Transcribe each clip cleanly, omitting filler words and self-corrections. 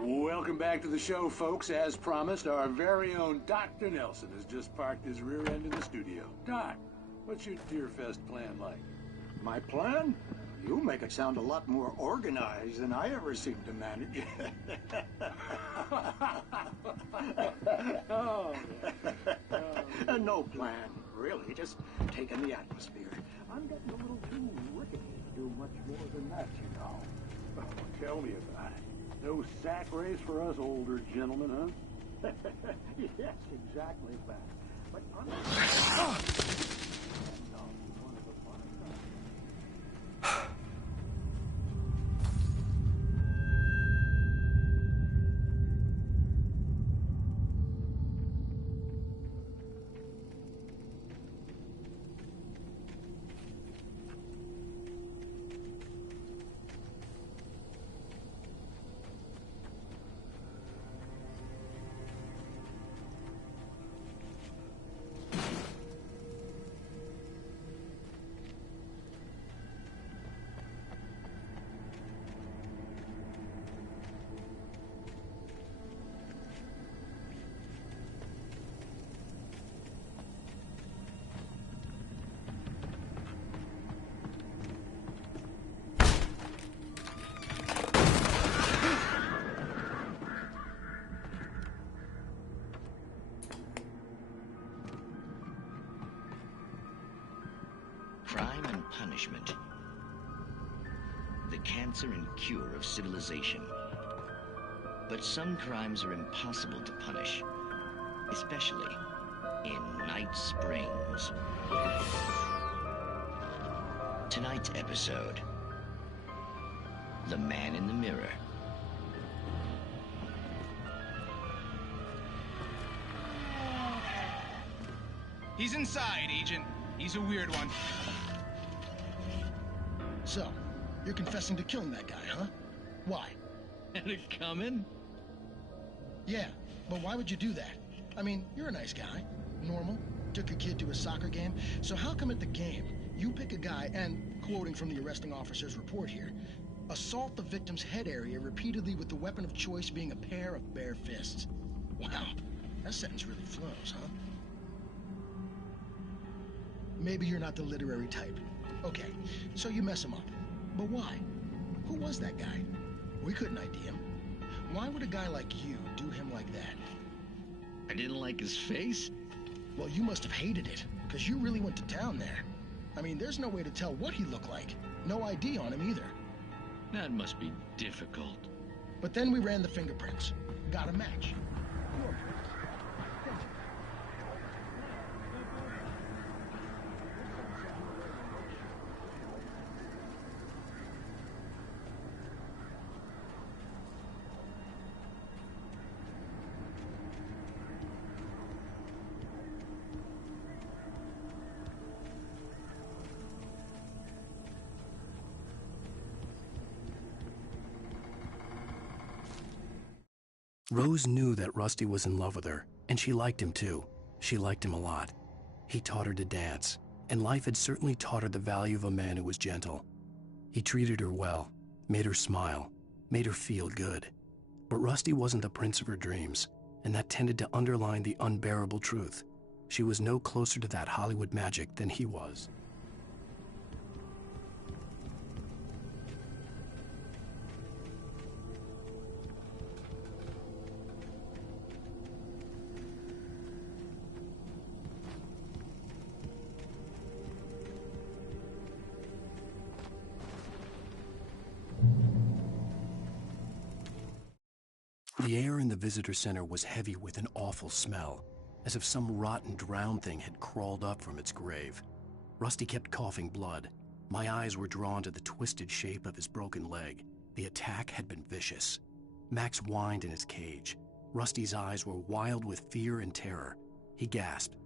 Welcome back to the show, folks. As promised, our very own Dr. Nelson has just parked his rear end in the studio. Doc, what's your Deerfest plan like? My plan? You make it sound a lot more organized than I ever seem to manage. No plan, really. Just taking the atmosphere. I'm getting a little too rickety to do much more than that, you know. Oh, tell me about it. No sack race for us older gentlemen, huh? Yes, exactly that. But Crime and punishment. The cancer and cure of civilization. But some crimes are impossible to punish, especially in Night Springs. Tonight's episode, The Man in the Mirror. He's inside, Agent. He's a weird one. So, you're confessing to killing that guy, huh? Why? Had it coming? Yeah, but why would you do that? I mean, you're a nice guy. Normal. Took your kid to a soccer game. So how come at the game, you pick a guy and, quoting from the arresting officer's report here, assault the victim's head area repeatedly with the weapon of choice being a pair of bare fists? Wow, that sentence really flows, huh? Maybe you're not the literary type. Okay, so you mess him up. But why? Who was that guy? We couldn't ID him. Why would a guy like you do him like that? I didn't like his face? Well, you must have hated it, because you really went to town there. I mean, there's no way to tell what he looked like. No ID on him either. That must be difficult. But then we ran the fingerprints. Got a match. Rose knew that Rusty was in love with her, and she liked him too. She liked him a lot. He taught her to dance, and life had certainly taught her the value of a man who was gentle. He treated her well, made her smile, made her feel good. But Rusty wasn't the prince of her dreams, and that tended to underline the unbearable truth. She was no closer to that Hollywood magic than he was. The air in the visitor center was heavy with an awful smell, as if some rotten drowned thing had crawled up from its grave. Rusty kept coughing blood. My eyes were drawn to the twisted shape of his broken leg. The attack had been vicious. Max whined in his cage. Rusty's eyes were wild with fear and terror. He gasped.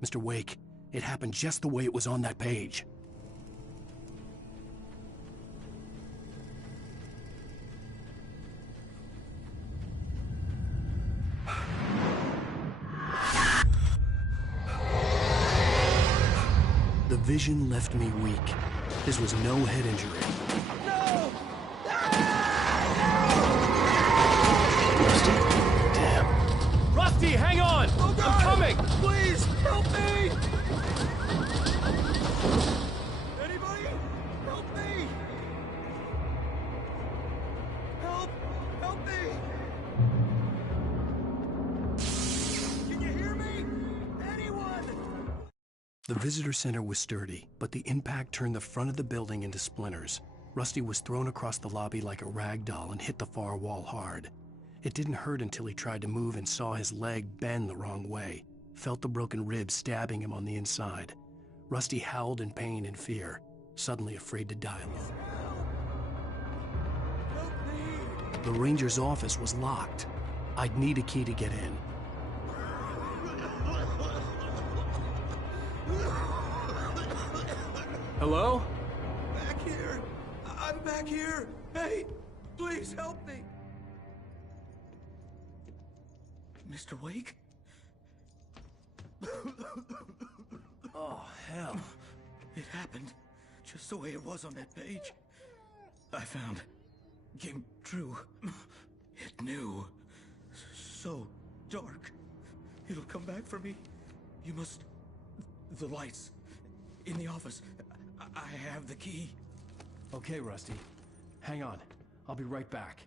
"Mr. Wake, it happened just the way it was on that page." The vision left me weak. This was no head injury. No! The visitor center was sturdy, but the impact turned the front of the building into splinters. Rusty was thrown across the lobby like a rag doll and hit the far wall hard. It didn't hurt until he tried to move and saw his leg bend the wrong way, felt the broken ribs stabbing him on the inside. Rusty howled in pain and fear, suddenly afraid to die alone. The ranger's office was locked. I'd need a key to get in. Hello? Back here! I'm back here! Hey, please help me! Mr. Wake? Oh, hell. It happened just the way it was on that page. I found. Came true. It knew. So dark. It'll come back for me. You must... The lights. In the office. I have the key. Okay, Rusty. Hang on. I'll be right back.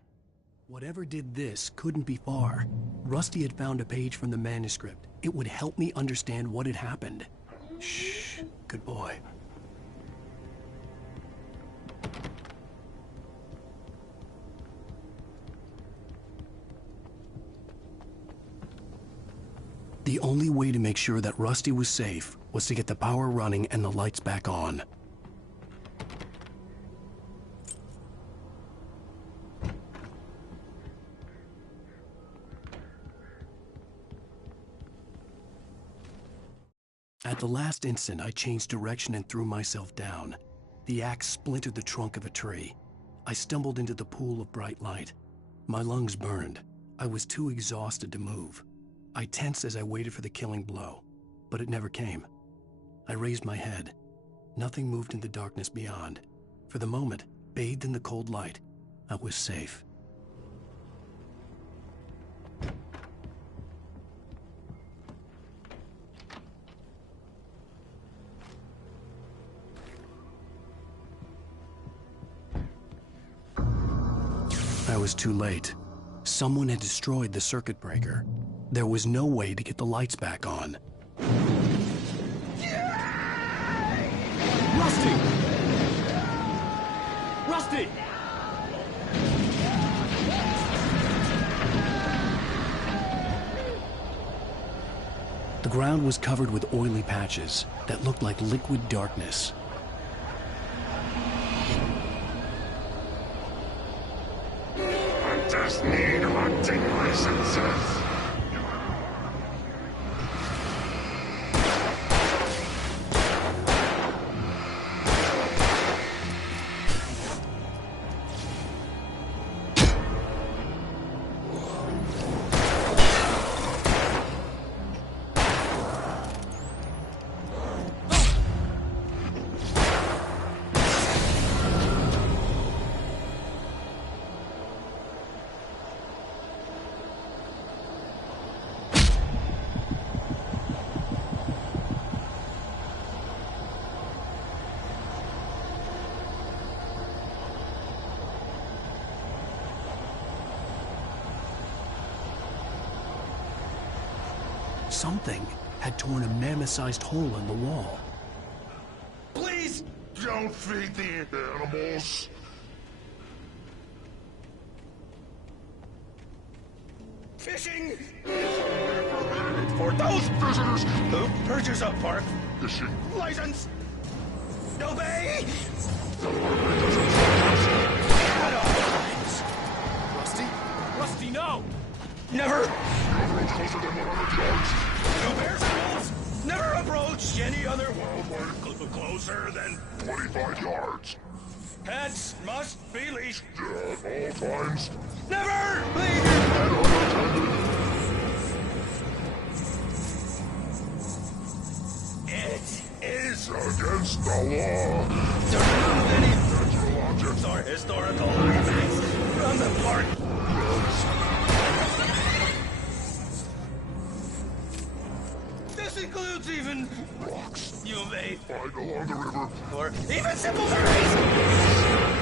Whatever did this couldn't be far. Rusty had found a page from the manuscript. It would help me understand what had happened. Shh. Good boy. The only way to make sure that Rusty was safe was to get the power running and the lights back on. At the last instant, I changed direction and threw myself down. The axe splintered the trunk of a tree. I stumbled into the pool of bright light. My lungs burned. I was too exhausted to move. I tensed as I waited for the killing blow, but it never came. I raised my head. Nothing moved in the darkness beyond. For the moment, bathed in the cold light, I was safe. I was too late. Someone had destroyed the circuit breaker. There was no way to get the lights back on. Rusty! Rusty! The ground was covered with oily patches that looked like liquid darkness. Hunters need hunting licenses. Something had torn a mammoth-sized hole in the wall. Please don't feed the animals. Fishing! For those visitors who purchase a park Fishing. license! Obey! Rusty? Rusty, no! Never! Approach closer than 100 yards. No bears and wolves! Never approach any other wildlife closer than 25 yards. pets must be leashed. Yeah, at all times. Never leave! It is Against the law. to remove any Natural objects. or historical artifacts from the park. This includes even Rocks. you may Find along the river. or even simple fairies.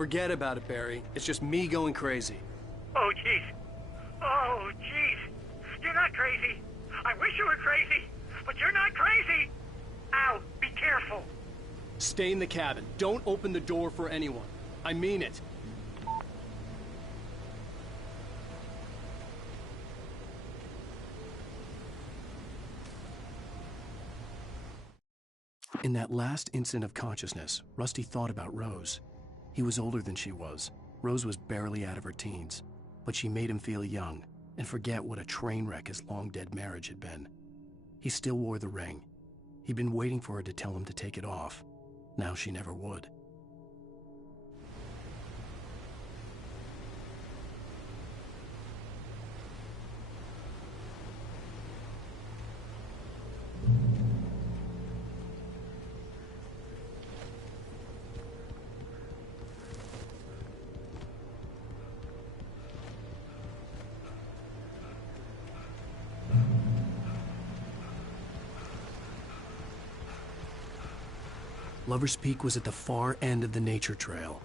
Forget about it, Barry. It's just me going crazy. Oh, jeez. Oh, jeez. You're not crazy. I wish you were crazy, but you're not crazy. Ow, be careful. Stay in the cabin. Don't open the door for anyone. I mean it. In that last instant of consciousness, Rusty thought about Rose. He was older than she was. Rose was barely out of her teens, but she made him feel young and forget what a train wreck his long-dead marriage had been. He still wore the ring. He'd been waiting for her to tell him to take it off. Now she never would. Lover's Peak was at the far end of the nature trail.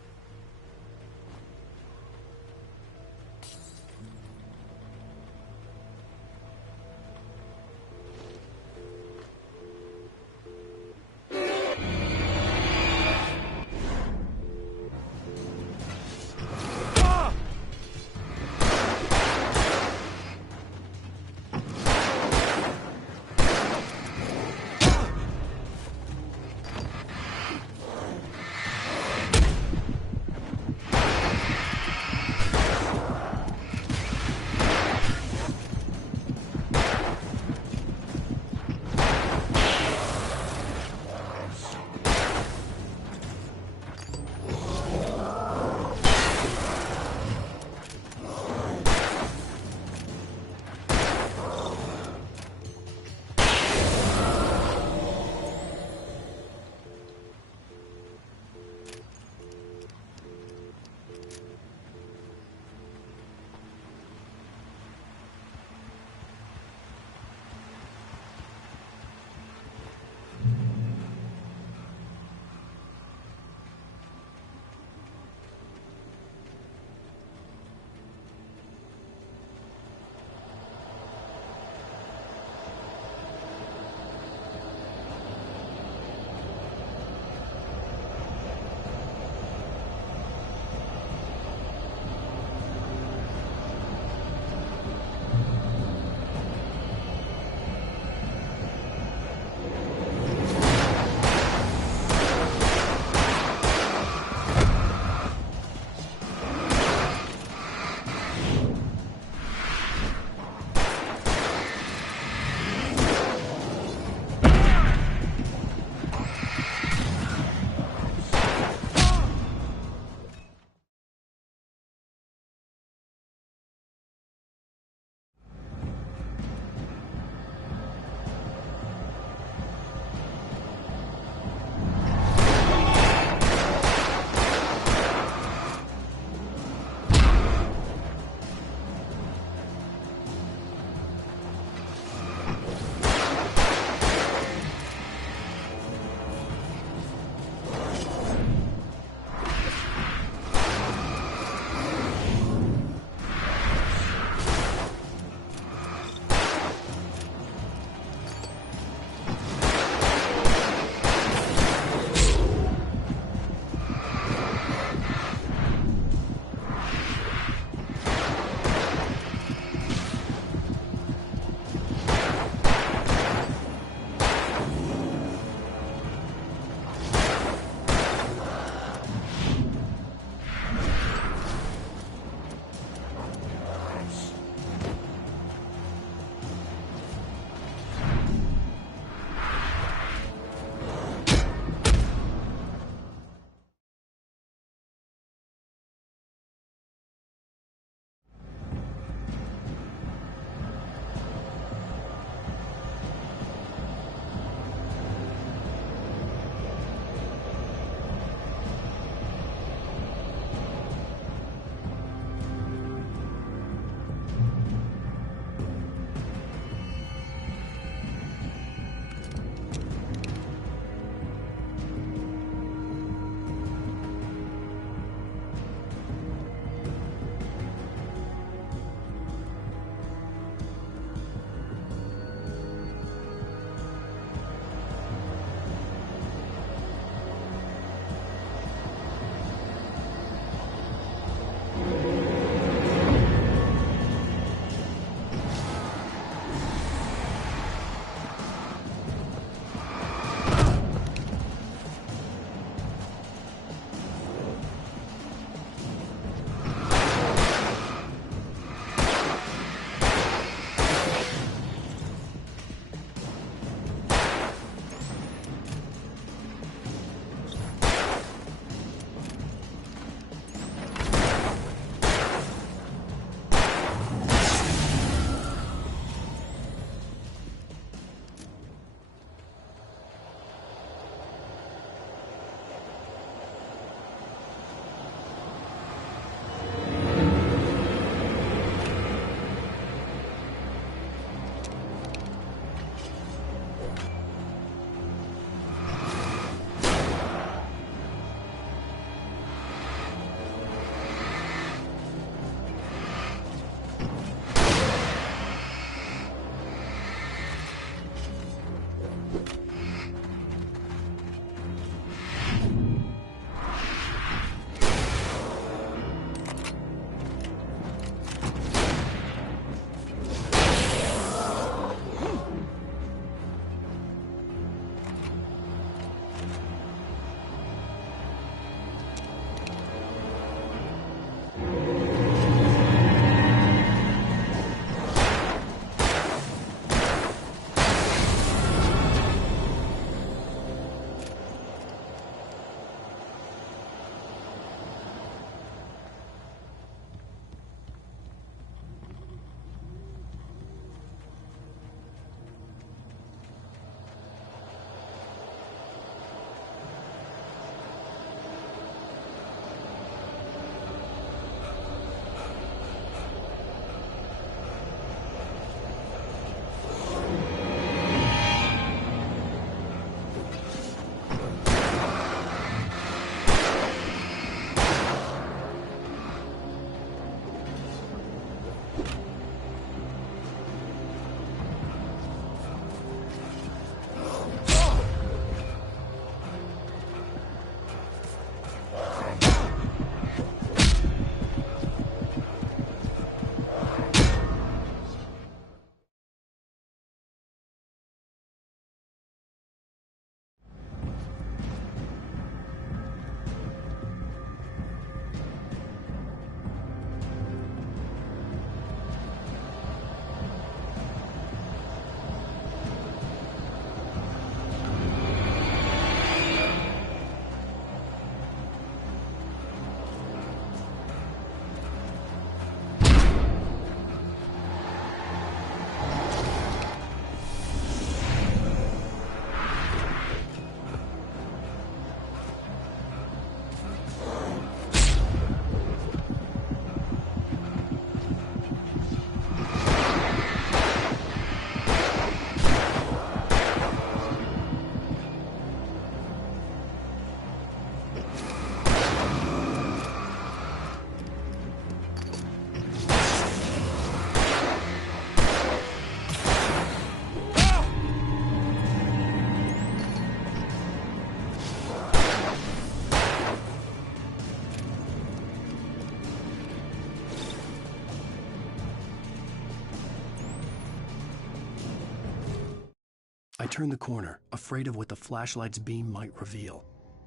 I turned the corner, afraid of what the flashlight's beam might reveal.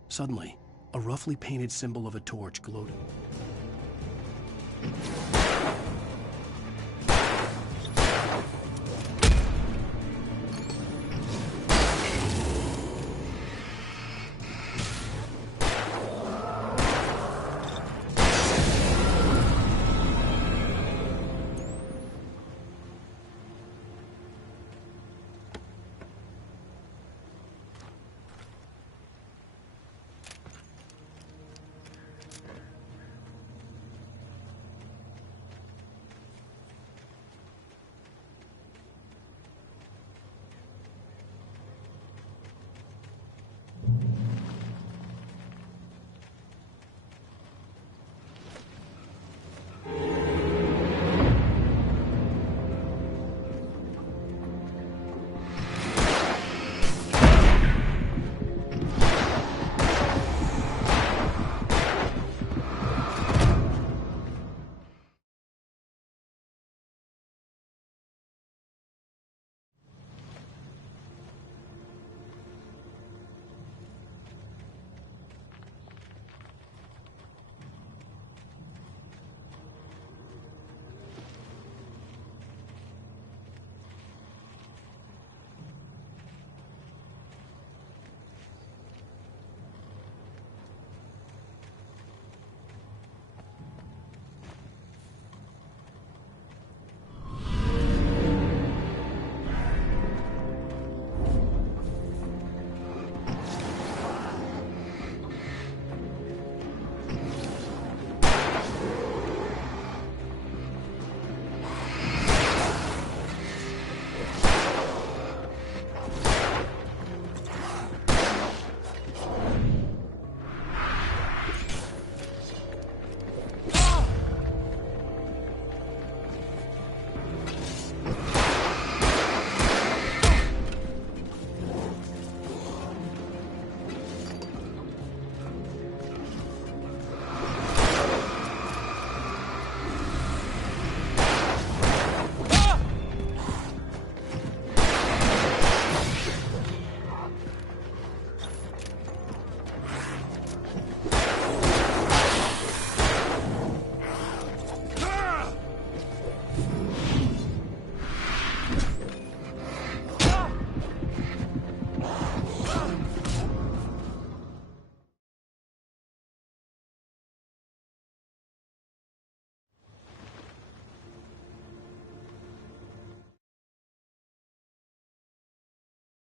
Suddenly, a roughly painted symbol of a torch glowed.